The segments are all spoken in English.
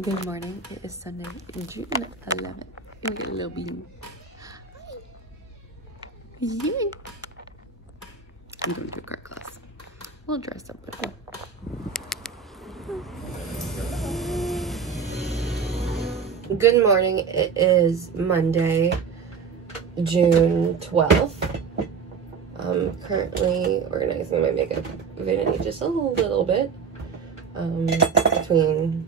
Good morning. It is Sunday, June 11th. And we get a little bean. Yeah. I'm going to a art class. A little dressed up, but yeah. Good morning. It is Monday, June 12th. I'm currently organizing my makeup vanity just a little bit. Between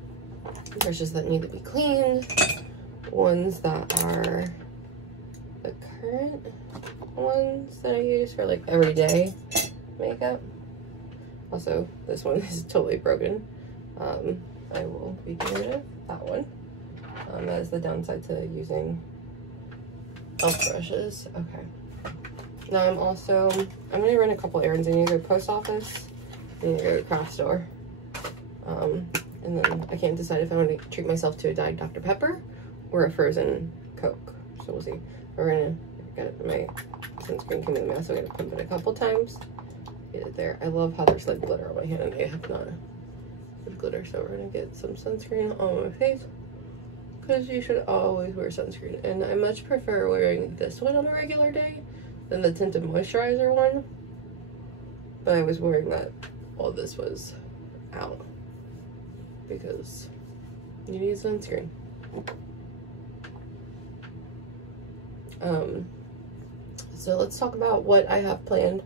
brushes that need to be cleaned, ones that are the current ones that I use for like everyday makeup. Also, this one is totally broken. I will be getting rid of that one. That is the downside to using elf brushes. Okay. Now I'm gonna run a couple errands. I need to go to the post office. I need to go to the craft store. And then I can't decide if I want to treat myself to a Diet Dr. Pepper or a frozen Coke. So we'll see. We're gonna get my sunscreen came in the mail, so I gotta pump it a couple times. Get it there. I love how there's like glitter on my hand and I have none with glitter. So we're gonna get some sunscreen on my face because you should always wear sunscreen. And I much prefer wearing this one on a regular day than the tinted moisturizer one. But I was wearing that while this was out, because you need sunscreen. So let's talk about what I have planned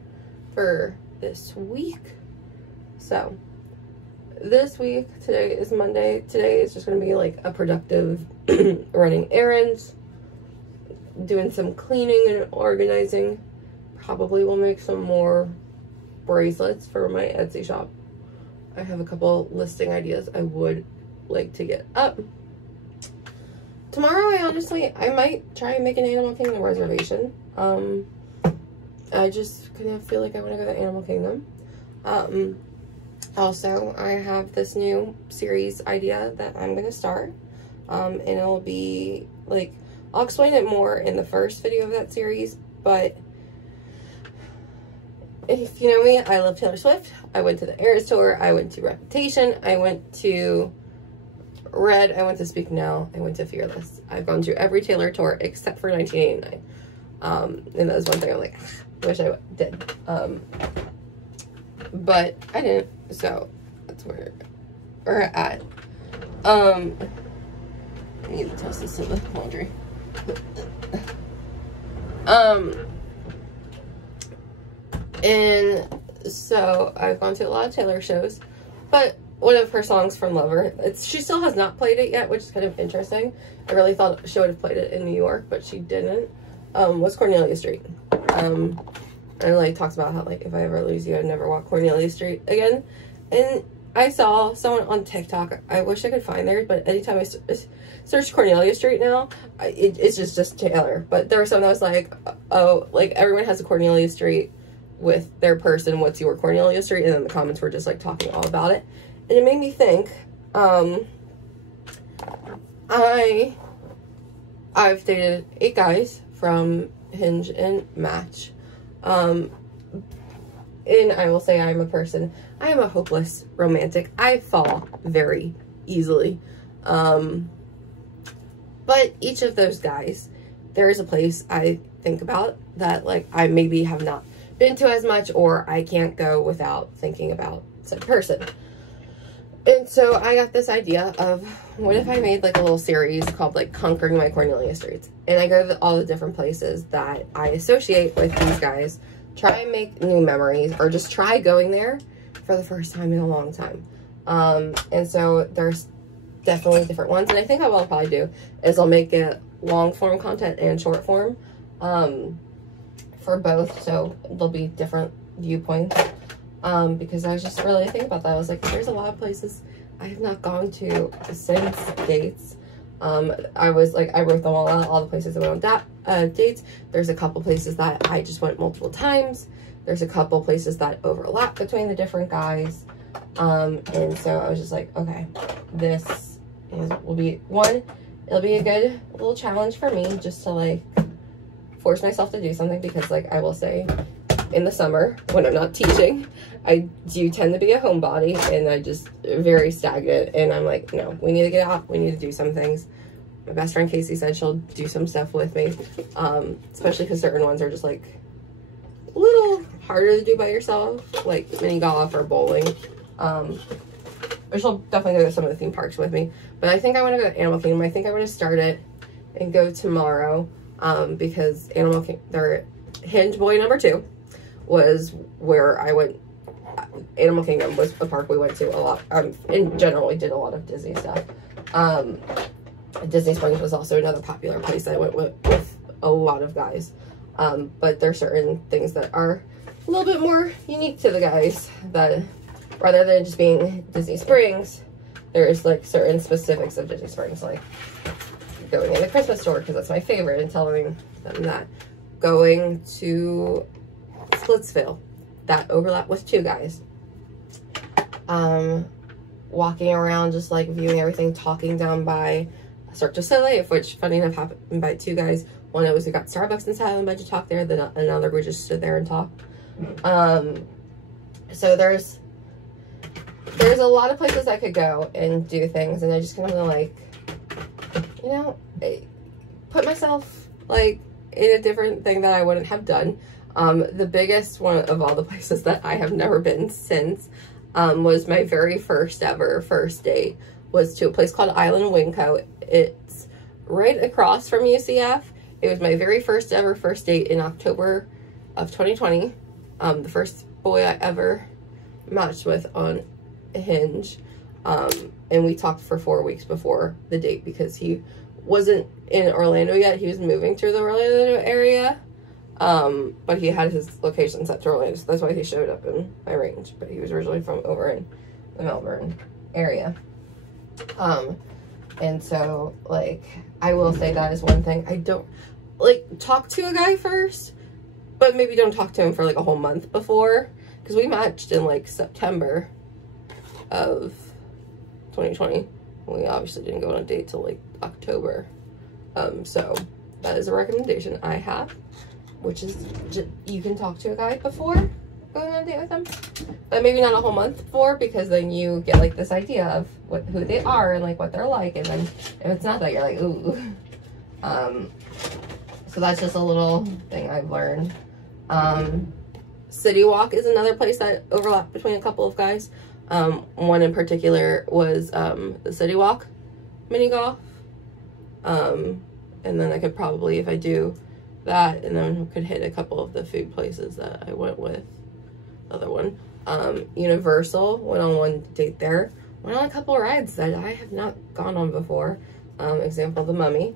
for this week. So this week, today is Monday. Today is just going to be like a productive running errands, doing some cleaning and organizing. Probably will make some more bracelets for my Etsy shop. I have a couple listing ideas I would like to get up. Tomorrow, I might try and make an Animal Kingdom reservation. I just kind of feel like I want to go to Animal Kingdom. Also, I have this new series idea that I'm going to start. And it'll be, like, I'll explain it more in the first video of that series, but if you know me, I love Taylor Swift. I went to the Eras Tour. I went to Reputation. I went to Red. I went to Speak Now. I went to Fearless. I've gone to every Taylor tour except for 1989. And that was one thing I'm like, I wish I did. But I didn't. So that's where we're at. I need to toss this in the laundry. And so I've gone to a lot of Taylor shows, but one of her songs from Lover, she still has not played it yet, which is kind of interesting. I really thought she would have played it in New York, but she didn't, was Cornelia Street. And like talks about how like, if I ever lose you, I'd never walk Cornelia Street again. And I saw someone on TikTok, I wish I could find theirs, but anytime I search Cornelia Street now, it's just Taylor. But there was someone that was like, oh, like everyone has a Cornelia Street with their person, what's your Cornelia Street? And then the comments were just like talking all about it. And it made me think, I've dated 8 guys from Hinge and Match. And I will say I am a hopeless romantic. I fall very easily. But each of those guys, there is a place I think about that like I maybe have not been to as much, or I can't go without thinking about said person. And so I got this idea of, what if I made like a little series called like Conquering My Cornelia Streets, and I go to all the different places that I associate with these guys, try and make new memories, or just try going there for the first time in a long time. And so there's definitely different ones, and I think what I'll probably do is I'll make it long form content and short form for both, so there'll be different viewpoints. Because I was just really thinking about that. I was like, there's a lot of places I have not gone to since dates. I was like, I wrote them all out, all the places I went on dates. There's a couple places that I just went multiple times. There's a couple places that overlap between the different guys. And so I was just like, okay, will be one. It'll be a good little challenge for me just to like force myself to do something, because like I will say in the summer when I'm not teaching, I do tend to be a homebody, and I just very stagnant, and I'm like, no, we need to get out, we need to do some things. My best friend Casey said she'll do some stuff with me, especially because certain ones are just like a little harder to do by yourself, like mini golf or bowling. But she'll definitely go to some of the theme parks with me. But I think I want to go to Animal Kingdom. I think I want to start it and go tomorrow, because Hinge Boy number 2 was where I went. Animal Kingdom was a park we went to a lot. In general, we did a lot of Disney stuff. Disney Springs was also another popular place I went with a lot of guys. But there are certain things that are a little bit more unique to the guys, that rather than just being Disney Springs, there's like certain specifics of Disney Springs, like going in the Christmas store because that's my favorite, and telling them that. Going to Splitsville, that overlap with 2 guys. Walking around, just like viewing everything, talking down by Cirque du Soleil, which funny enough happened by 2 guys. One of us who got Starbucks inside and went to talk there, then another we just stood there and talked. So there's a lot of places I could go and do things, and I just kind of like, you know, put myself like in a different thing that I wouldn't have done. The biggest one of all the places that I have never been since was my very first ever first date, was to a place called Island Winco. It's right across from UCF. It was my very first ever first date in October of 2020. The first boy I ever matched with on Hinge. And we talked for 4 weeks before the date because he wasn't in Orlando yet. He was moving through the Orlando area. But he had his location set to Orlando, so that's why he showed up in my range. But he was originally from over in the Melbourne area. And so, like, I will say that is one thing. I don't, like, talk to a guy first, but maybe don't talk to him for, like, a whole month before. Because we matched in, like, September of 2020. We obviously didn't go on a date till, like, October. So that is a recommendation I have, which is you can talk to a guy before going on a date with them, but maybe not a whole month before, because then you get like this idea of who they are and like what they're like, and then if it's not that, you're like, ooh. So that's just a little thing I've learned. City Walk is another place that overlapped between a couple of guys. One in particular was the City Walk mini golf. And then I could probably, if I do that, and then could hit a couple of the food places that I went with. The other one, Universal, went on one date there. Went on a couple of rides that I have not gone on before. Example, the Mummy.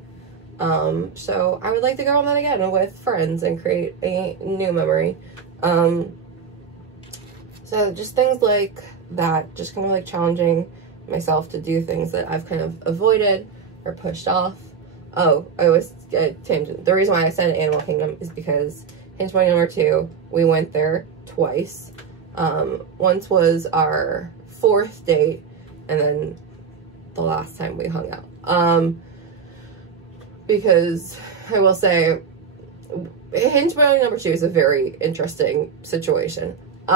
So I would like to go on that again with friends and create a new memory. So just things like that, just kind of like challenging myself to do things that I've kind of avoided or pushed off. Oh, I was tangent. The reason why I said Animal Kingdom is because Hinge Boy number 2, we went there twice. Once was our 4th date, and then the last time we hung out. Because I will say, Hinge Boy number 2 is a very interesting situation. He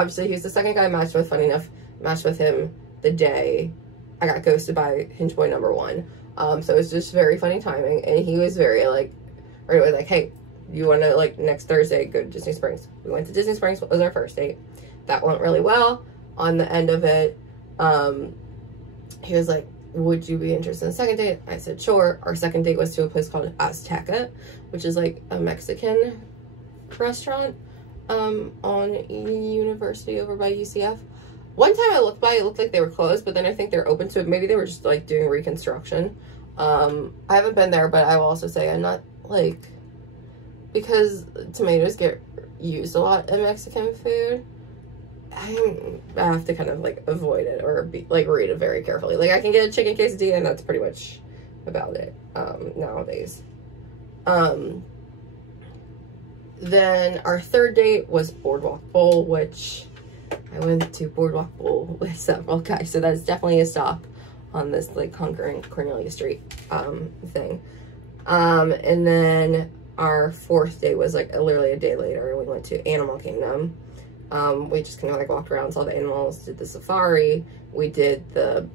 was the second guy I matched with. Funny enough, matched with him the day I got ghosted by Hinge Boy number 1. So it was just very funny timing, and he was very like, right away, like, hey, you want to, like, next Thursday go to Disney Springs? We went to Disney Springs. What was our first date? That went really well. On the end of it, he was like, would you be interested in the second date? I said, sure. Our second date was to a place called Azteca, which is like a Mexican restaurant, on University over by UCF. One time I looked by, it looked like they were closed, but then I think they're open to it. Maybe they were just like doing reconstruction. I haven't been there, but I will also say I'm not like, because tomatoes get used a lot in Mexican food, I have to kind of like avoid it or be like read it very carefully. Like I can get a chicken quesadilla and that's pretty much about it nowadays. Then our third date was Boardwalk Bowl, which I went to Boardwalk Bowl with several guys, so that's definitely a stop on this like conquering Cornelia Street thing. And then our fourth day was like literally a day later, and we went to Animal Kingdom. We just kind of like walked around, saw the animals, did the safari. We did the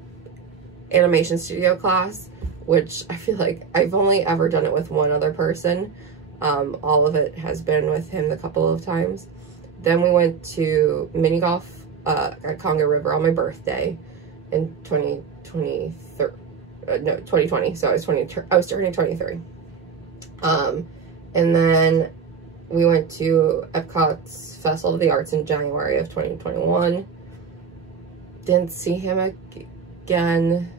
animation studio class, which I feel like I've only ever done it with one other person. All of it has been with him a couple of times. Then we went to mini golf at Congo River on my birthday in 2020. So I was turning 23. And then we went to Epcot's Festival of the Arts in January of 2021. Didn't see him again.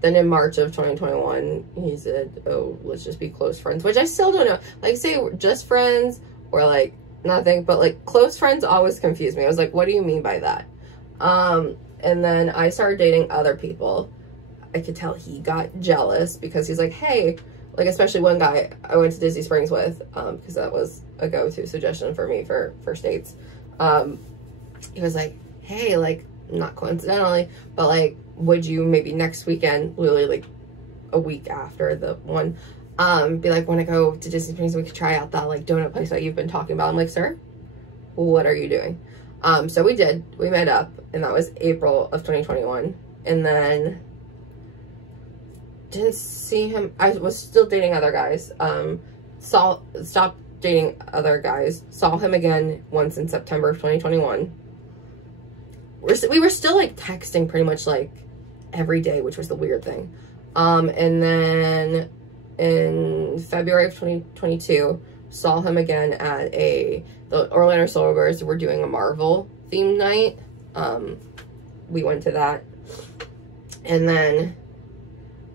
Then in March of 2021, he said, oh, let's just be close friends, which I still don't know. Like, say we're just friends or like nothing, but like close friends always confuse me. I was like, what do you mean by that? And then I started dating other people. I could tell he got jealous because he's like, hey, like, especially one guy I went to Disney Springs with, because that was a go-to suggestion for me for first dates. He was like, hey, like, not coincidentally, but like, would you maybe next weekend, literally like a week after the one, be like, want to go to Disney Springs, we could try out that like donut place that you've been talking about. I'm like, sir, what are you doing? So we did, we met up, and that was April of 2021. And then didn't see him. I was still dating other guys. Stopped dating other guys. Saw him again once in September of 2021. We were still like texting pretty much like every day, which was the weird thing. And then in February of 2022, saw him again at the Orlando Solar Bears were doing a Marvel themed night. We went to that. And then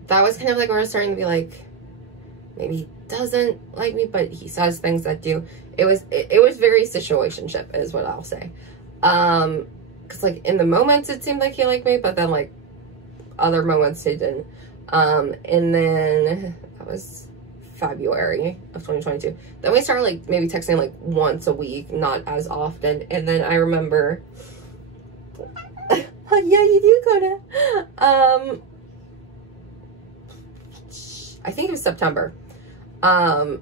that was kind of like where I was starting to be like, maybe he doesn't like me, but he says things that do. It was very situationship is what I'll say. Cause like in the moments it seemed like he liked me, but then like other moments he didn't. And then that was February of 2022. Then we started like maybe texting like once a week, not as often. And then I remember, oh yeah, you do, Coda. I think it was September. I'm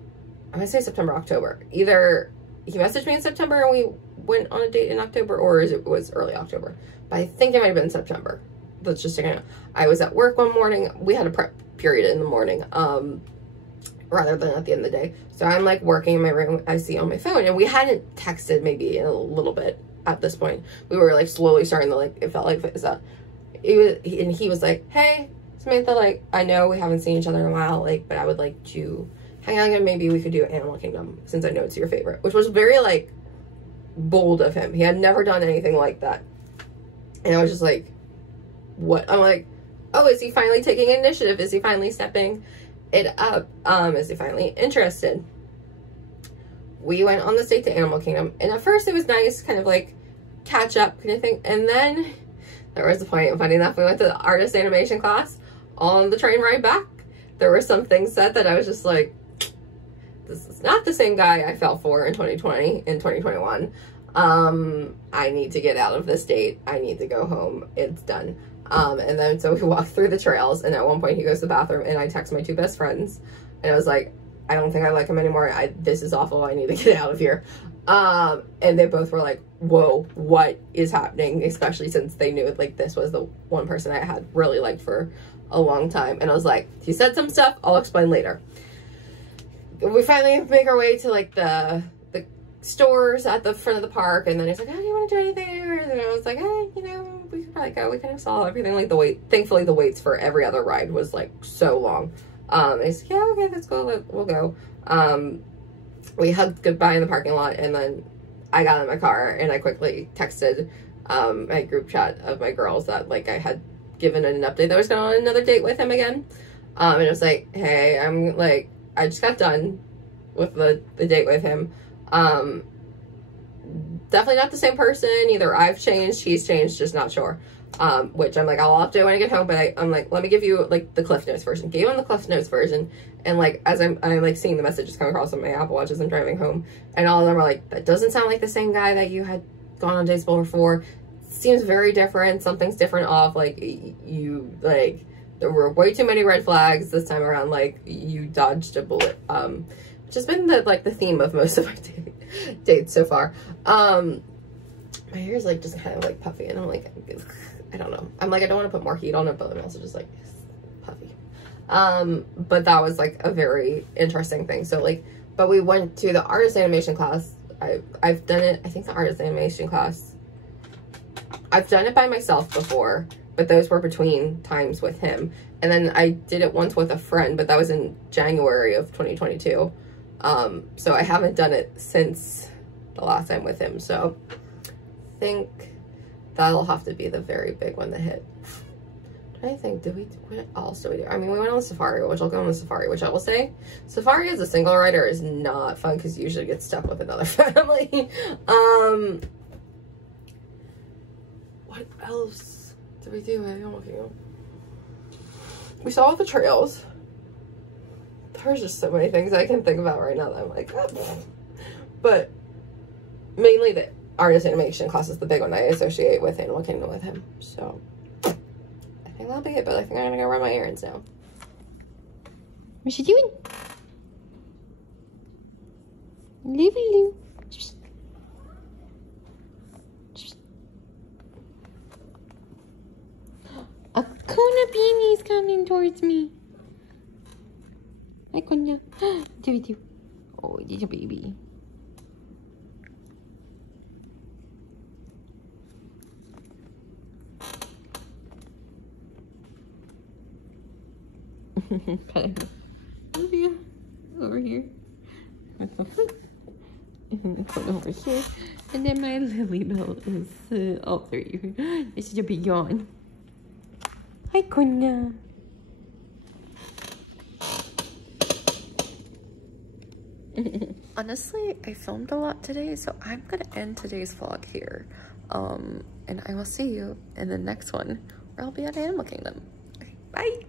gonna say September, October. Either he messaged me in September and we went on a date in October, or it was early October. But I think it might have been September. Let's just check it out. I was at work one morning. We had a prep period in the morning, rather than at the end of the day. So I'm like working in my room. I see on my phone, and we hadn't texted maybe in a little bit at this point. We were like slowly starting to like, it felt like he was like, hey, Samantha, like, I know we haven't seen each other in a while, like, but I would like to hang out and maybe we could do Animal Kingdom since I know it's your favorite, which was very like bold of him. He had never done anything like that. And I was just like, what? I'm like, oh, is he finally taking initiative? Is he finally stepping it up? Is he finally interested? We went on this date to Animal Kingdom, and at first it was nice, kind of like catch up kind of thing. And then there was a point, funny enough, we went to the artist animation class. On the train ride back, there were some things said that I was just like, this is not the same guy I fell for in 2020, in 2021. I need to get out of this date. I need to go home. It's done. And then so we walked through the trails, and at one point he goes to the bathroom, and I text my two best friends, and I was like, I don't think I like him anymore. This is awful. I need to get out of here. And they both were like, whoa, what is happening? Especially since they knew like this was the one person I had really liked for a long time. And I was like, he said some stuff, I'll explain later. We finally make our way to like the stores at the front of the park, and then he's like, oh, do you want to do anything? And I was like, hey, you know, we could probably go. We kind of saw everything. Like thankfully the waits for every other ride was like so long. He's like, yeah, okay, let's go, we'll go. We hugged goodbye in the parking lot, and then I got in my car and I quickly texted my group chat of my girls that like I had given an update that I was going on another date with him again. And it was like, hey, I'm like, I just got done with the date with him. Definitely not the same person. Either I've changed, he's changed, just not sure. Which I'm like, I'll have to when I get home, but I'm like, let me give you like the Cliff Notes version. Gave him the Cliff Notes version, and like as I'm like seeing the messages come across on my Apple Watch as I'm driving home, and all of them are like, that doesn't sound like the same guy that you had gone on dates before. Seems very different. Something's different off. Like you like there were way too many red flags this time around. Like you dodged a bullet. Which has been the theme of most of my dates so far. my hair is like just kind of like puffy, and I'm like, I don't know. I'm like, I don't want to put more heat on it, but I'm also just like puffy. But that was like a very interesting thing. So like, but we went to the artist animation class. I've done it, I think the artist animation class, I've done it by myself before, but those were between times with him. And then I did it once with a friend, but that was in January of 2022. So I haven't done it since the last time with him. So I think that'll have to be the very big one to hit. I think, what else do we do? I mean, we went on the safari, which I'll go on the safari, which I will say, safari as a single rider is not fun because you usually get stuck with another family. What else did we do? I don't know. We saw all the trails. There's just so many things I can think about right now that I'm like, oh. But mainly the artist animation class is the big one I associate with Animal Kingdom with him. So I think that'll be it, but I think I'm gonna go run my errands now. What's she doing? Lou. A Kuna Beanie's coming towards me. Hi, Kuna. Do. Oh, little baby. Over here. And then over here. And then my Lily Bell is up there. This is a big yawn. Hi, Kuna. Honestly, I filmed a lot today, so I'm gonna end today's vlog here. And I will see you in the next one where I'll be at Animal Kingdom. Okay, bye.